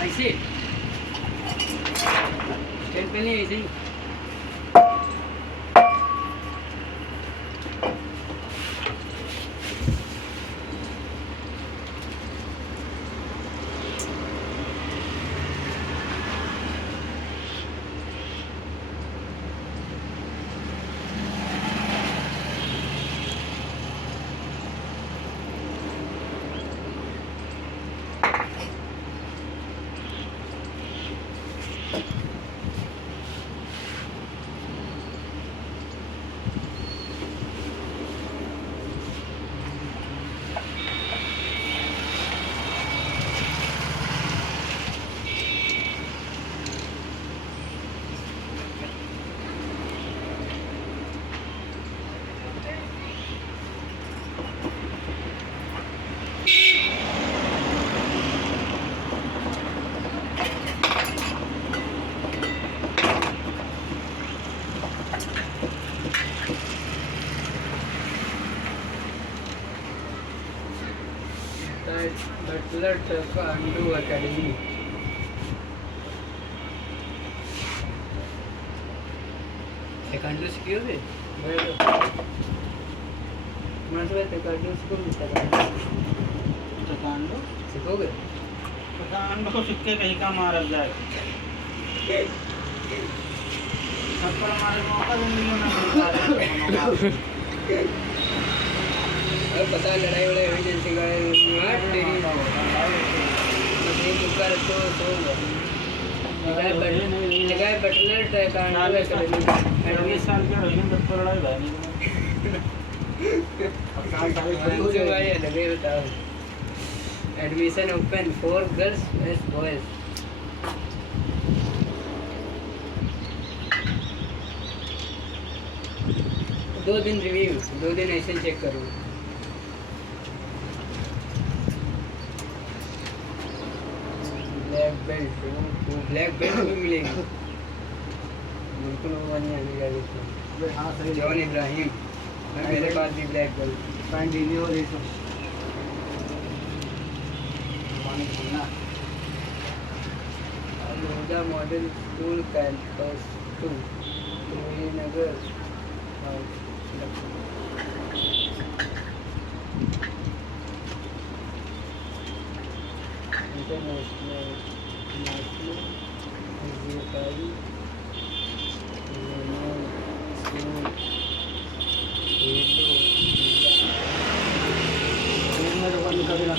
ऐसे स्टैंड पे नहीं ऐसे ही बटलर अंडू अकेडमी एक अंडू सीखोगे सीखोगे को सीख के कहीं का मारा जाए थप्पड़ मारे मौका जिंदगी में मिलता है पता लड़ाई वड़ाई हुई जैसे कर तो बटलर साल के रही तब तो लड़ाई भाई लगे बताओ admission open for girls and boys दो दिन रिव्यू 2 दिन ऐसे चेक करूँ ब्लैक बेल्ट भी मिलेगी बिल्कुल वो नहीं आने का हाँ सही जॉन इब्राहिम मेरे पास भी ब्लैक बेल्ट कंटिन्यू और ये सब पानी पीना Lodha model school campus 2 Srinagar इंटरनेशनल कभी ना